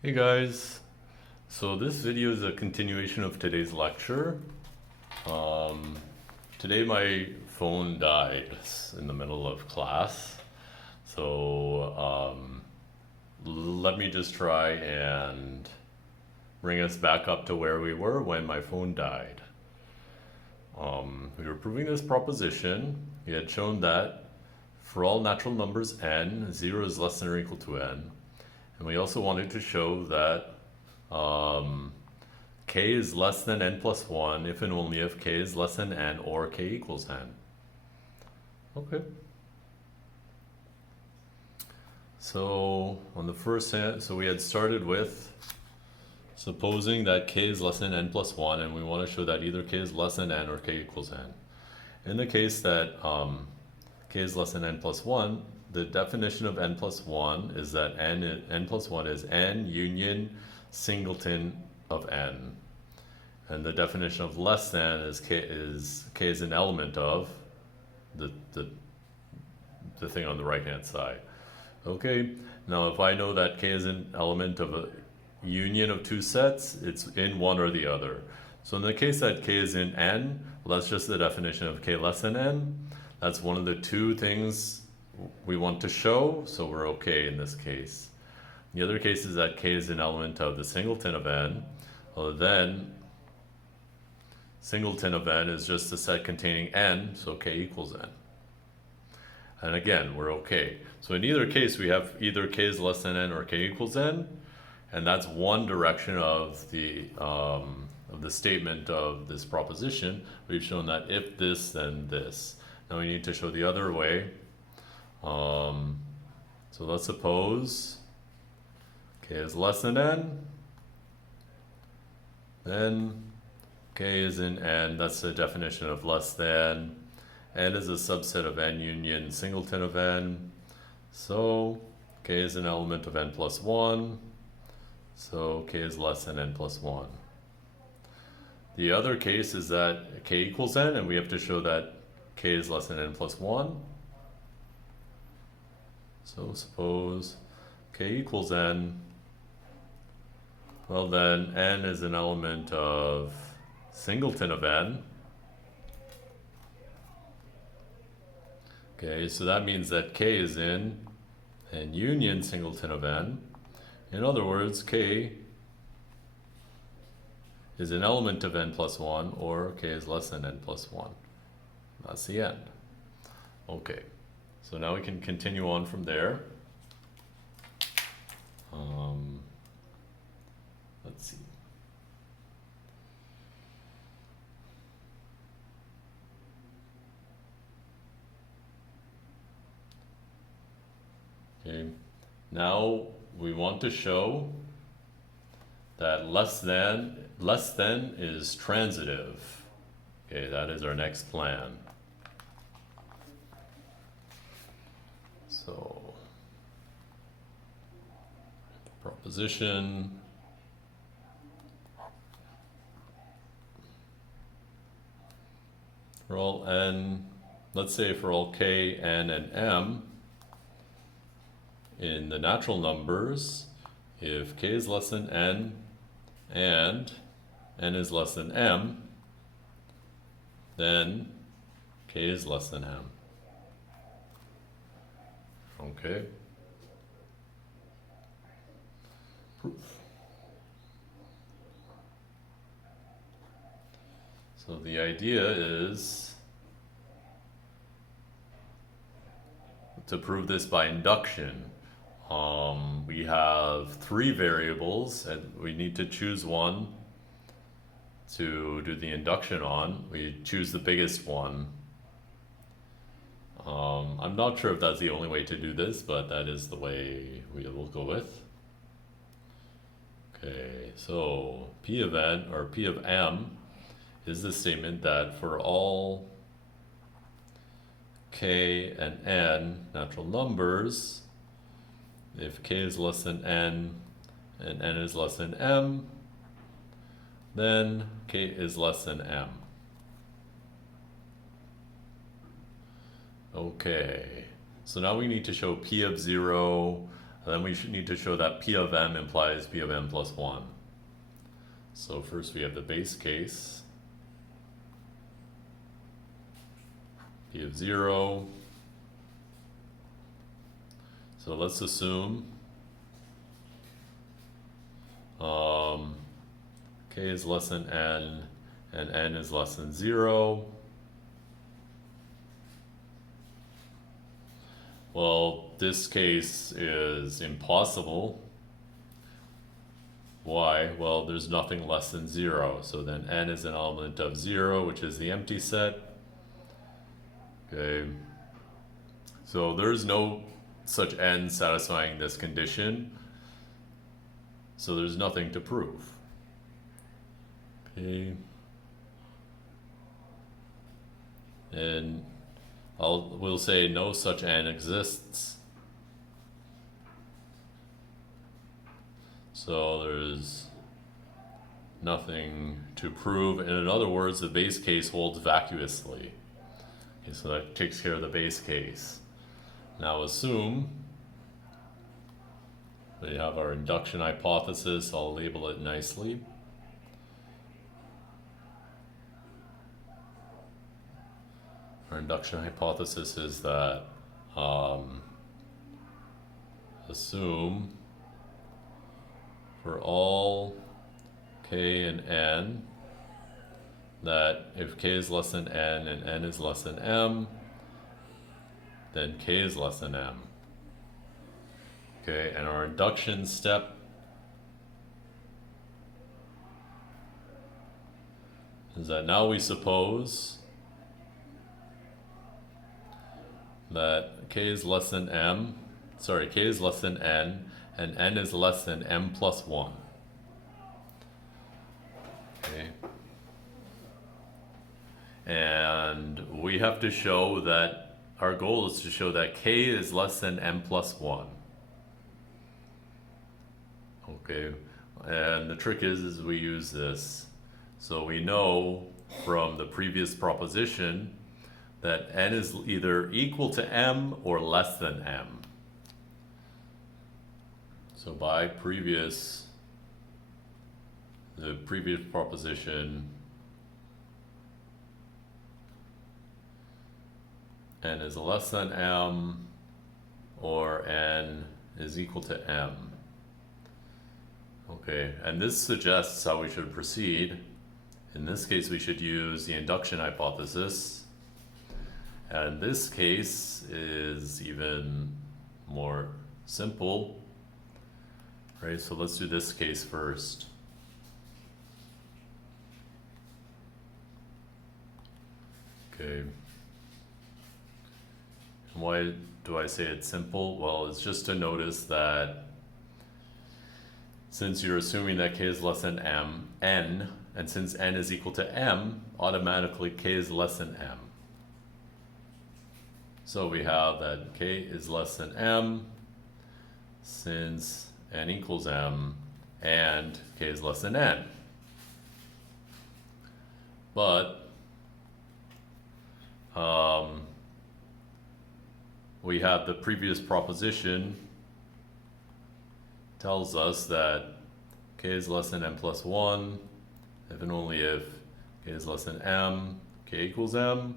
Hey guys, so this video is a continuation of today's lecture. Um, Today my phone died in the middle of class, so let me just try and bring us back up to where we were when my phone died. We were proving this proposition. We had shown that for all natural numbers n, 0 is less than or equal to n. And we also wanted to show that k is less than n plus 1 if and only if k is less than n or k equals n. Okay. So on the first hand, so we had started with supposing that k is less than n plus 1, and we want to show that either k is less than n or k equals n. In the case that k is less than n plus 1, the definition of n plus 1 is that n plus 1 is n union singleton of n. And the definition of less than is k is an element of the thing on the right hand side. Okay, now if I know that k is an element of a union of two sets, it's in one or the other. So in the case that k is in n, well, that's just the definition of k less than n. That's one of the two things we want to show, so we're okay in this case. The other case is that k is an element of the singleton of n. Well, then singleton of n is just a set containing n, so k equals n. And again, we're okay. So in either case, we have either k is less than n or k equals n, and that's one direction of the statement of this proposition. We've shown that if this, then this. Now we need to show the other way. So let's suppose k is less than n, then k is in n, that's the definition of less than. N is a subset of n union singleton of n, so k is an element of n plus 1, so k is less than n plus 1. The other case is that k equals n, and we have to show that k is less than n plus 1. So suppose k equals n, well then n is an element of singleton of n. Okay, so that means that k is in n union singleton of n. In other words, k is an element of n plus 1, or k is less than n plus 1. That's the end. Okay, so now we can continue on from there. Let's see. Okay, now we want to show that less than is transitive. Okay, that is our next plan. So proposition for all n, let's say for all k, n, and m in the natural numbers, if k is less than n and n is less than m, then k is less than m. Okay. Proof. So the idea is to prove this by induction. We have three variables and we need to choose one to do the induction on. We choose the biggest one. I'm not sure if that's the only way to do this, but that is the way we will go with. Okay, so P of n, or P of m, is the statement that for all k and n natural numbers, if k is less than n and n is less than m, then k is less than m. Okay, so now we need to show P of 0 then we should need to show that P of M implies P of M plus 1. So first we have the base case. P of 0. So let's assume k is less than n and n is less than 0. Well, this case is impossible. Why? Well, there's nothing less than 0. So then n is an element of 0, which is the empty set. Okay. So there's no such n satisfying this condition. So there's nothing to prove. Okay. And we'll say no such n exists. So there's nothing to prove. And in other words, the base case holds vacuously. Okay, so that takes care of the base case. Now assume we have our induction hypothesis. I'll label it nicely. Our induction hypothesis is that assume for all k and n that if k is less than n and n is less than m, then k is less than m. Okay, and our induction step is that now we suppose that k is less than k is less than n, and n is less than m plus 1. Okay. And we have to show that our goal is to show that k is less than m plus 1. Okay. And the trick is we use this. So we know from the previous proposition that n is either equal to m or less than m. So by the previous proposition, n is less than m or n is equal to m. Okay, and this suggests how we should proceed. In this case, we should use the induction hypothesis. And this case is even more simple, right? So let's do this case first. Okay. And why do I say it's simple? Well, it's just to notice that since you're assuming that k is less than n, and since n is equal to m, automatically k is less than m. So we have that k is less than m since n equals m and k is less than n. But we have the previous proposition tells us that k is less than m plus 1 if and only if k is less than m, k equals m.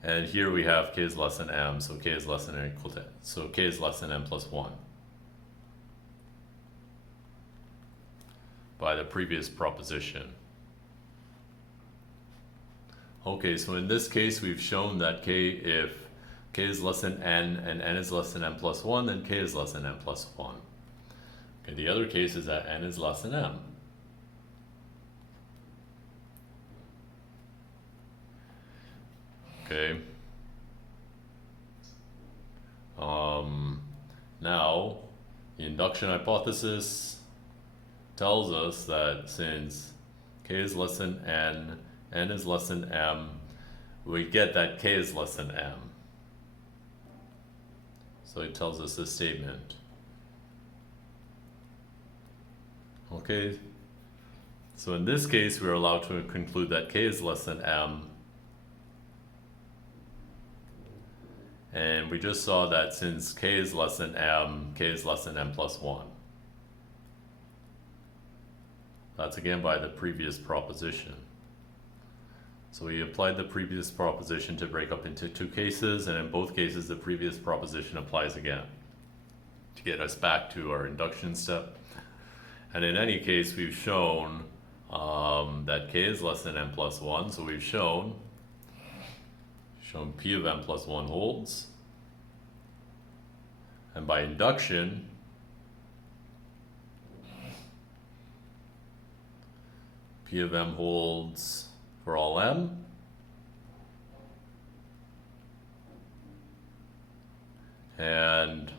And here we have k is less than m, so k is less than or equal to, so k is less than m plus 1 by the previous proposition. Okay, so in this case we've shown that if k is less than n and n is less than m plus 1, then k is less than m plus 1. Okay, the other case is that n is less than m. Okay. Now, the induction hypothesis tells us that since k is less than n is less than m, we get that k is less than m. So it tells us this statement. Okay. So in this case, we're allowed to conclude that k is less than m. And we just saw that since k is less than m, k is less than n plus 1. That's again by the previous proposition. So we applied the previous proposition to break up into two cases, and in both cases the previous proposition applies again to get us back to our induction step. And in any case, we've shown that k is less than n plus 1, so we've shown p of n plus 1 holds. And by induction, p of m holds for all m. And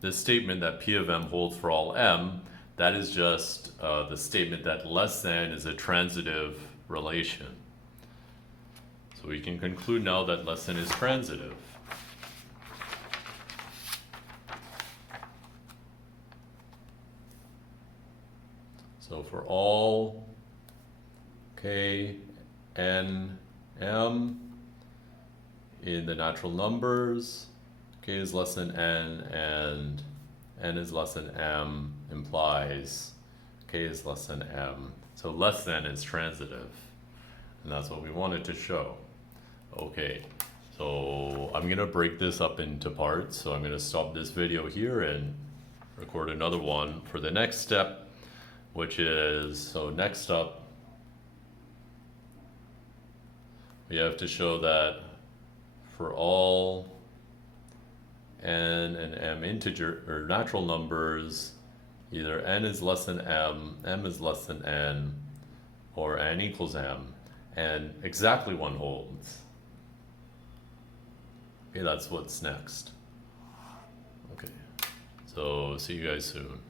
this statement that p of m holds for all m, that is just the statement that less than is a transitive relation. So we can conclude now that less than is transitive. So for all k, n, m in the natural numbers, k is less than n and n is less than m implies k is less than m. So less than is transitive, and that's what we wanted to show. Okay, so I'm gonna break this up into parts. So I'm gonna stop this video here and record another one for the next step, which is, so next up, we have to show that for all n and m integer or natural numbers, either n is less than m is less than n, or n equals m, and exactly one holds. Okay, that's what's next. Okay, so see you guys soon.